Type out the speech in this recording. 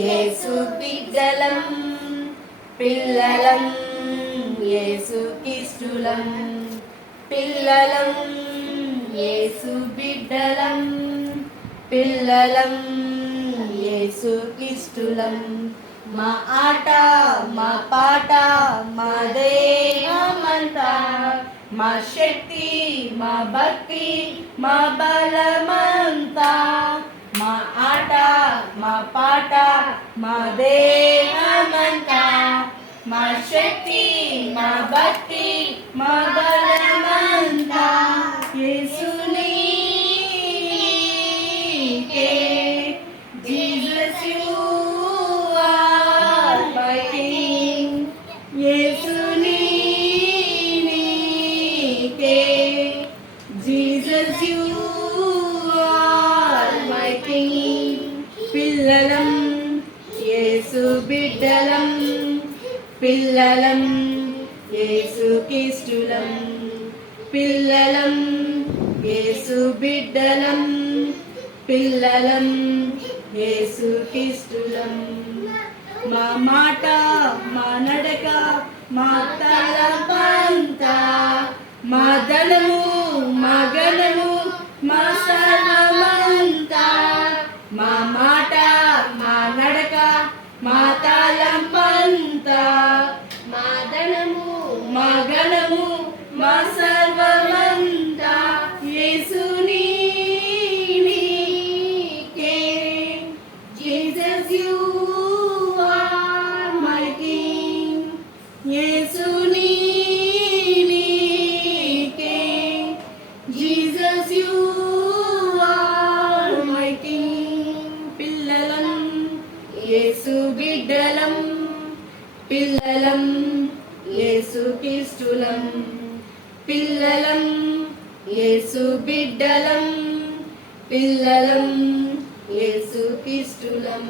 యేసు బిడ్డలం పిల్లలం యేసుకిష్టులం పిల్లలం యేసు బిడ్డలం పిల్లలం యేసుకిష్టులం మా ఆట మా పాట మా దేహమంతా మా శక్తి మా భక్తి మా బలమంతా మా ఆట మా పాట మా దేహమంతా మా శక్తి మా భక్తి మా బలమంతా యేసుని Jesus you are my king యేసుని Jesus you are my king పిల్లలం యేసు బిడ్డలం పిల్లలం యేసుకిష్టులం పిల్లలం యేసు బిడ్డలం పిల్లలం యేసుకిష్టులం మా మాట మా నడక మా తలపంతా మా ధనము మా గణము మా సర్వమంతా మా మాట మా నడక మా తలంపంతా మా ధనము మా గణము మా సర్వమంతా యేసుని Jesus you are my king యేసుని Jesus you are my king పిల్లలం యేసు బిడ్డలం పిల్లలం యేసుకిష్టులం పిల్లలం యేసు బిడ్డలం పిల్లలం యేసుకిష్టులం